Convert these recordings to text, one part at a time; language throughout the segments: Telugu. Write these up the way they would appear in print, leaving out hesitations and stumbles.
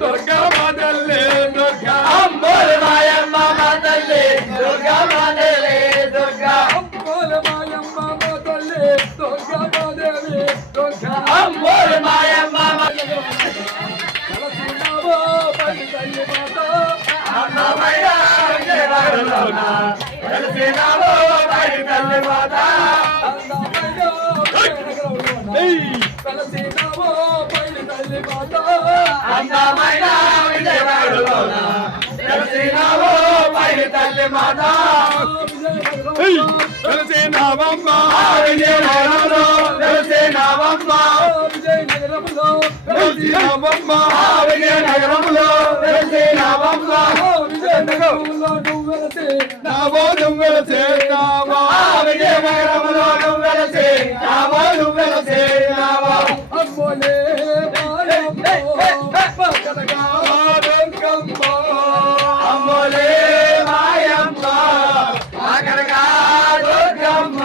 దుర్గమ్మ తల్లి దుర్గా అంబోలు మాయమ్మ మా తల్లి దుర్గమ్మ దేవి దుర్గా అంబోలు మాయమ్మ మా తల్లి దుర్గమ్మ దేవి దుర్గా అంబోలు మాయమ్మ మా కలసినావో పల్లి తల్లి మాత అన్నమయ్య విజయవాడలోన కలిసినావో పల్లి తల్లి మాత కలసినావో పల్లి తల్లి మాత అన్నమయ్య విజయవాడలోన కలిసినావో పల్లి తల్లి మాత కలిసినావమ్మ విజయనగరంలో కలిసినావమ్మ విజయనగరంలో కలిసినావమ్మ విజయనగరంలో కలిసినావమ్మ విజయనగరంలో నువ్వు వెలసి నావో నువ్వు వెలసి నావో విజయనగరంలో నువ్వు వెలసి నావో నువ్వు వెలసి నావో అమ్మోలే పక్కనగా దుర్గమ్మ అమ్మోలే మాయమ్మ అక్కడగా దుర్గమ్మ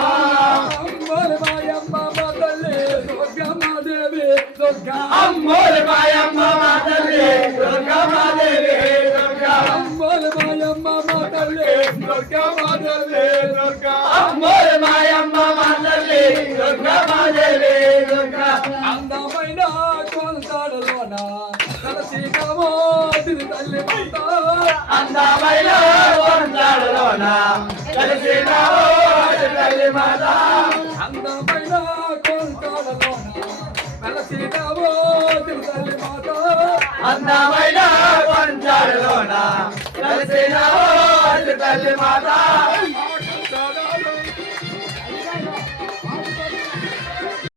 అమ్మోలే మాయమ్మ మా తల్లి దుర్గమ్మ దేవి దుర్గా అమ్మోలే మాయమ్మ మా తల్లి దుర్గమ్మ దేవి దుర్గా అమ్మోలే మాయమ్మ మా తల్లి దుర్గమ్మ దేవి దుర్గా అమ్మోలే మాయమ్మ మా తల్లి దుర్గమ్మ దేవి దుర్గా అందమైన కోల్తాడలోన కలసినావో తిరు తల్లి మాత అందమైన వందలోన కలిసినావో తల్లి మాత అందమైన కోల్తాడలోన కలసినావో తిరు తల్లి మాత అందమైన వందలోన కలిసినావో తల్లి మాత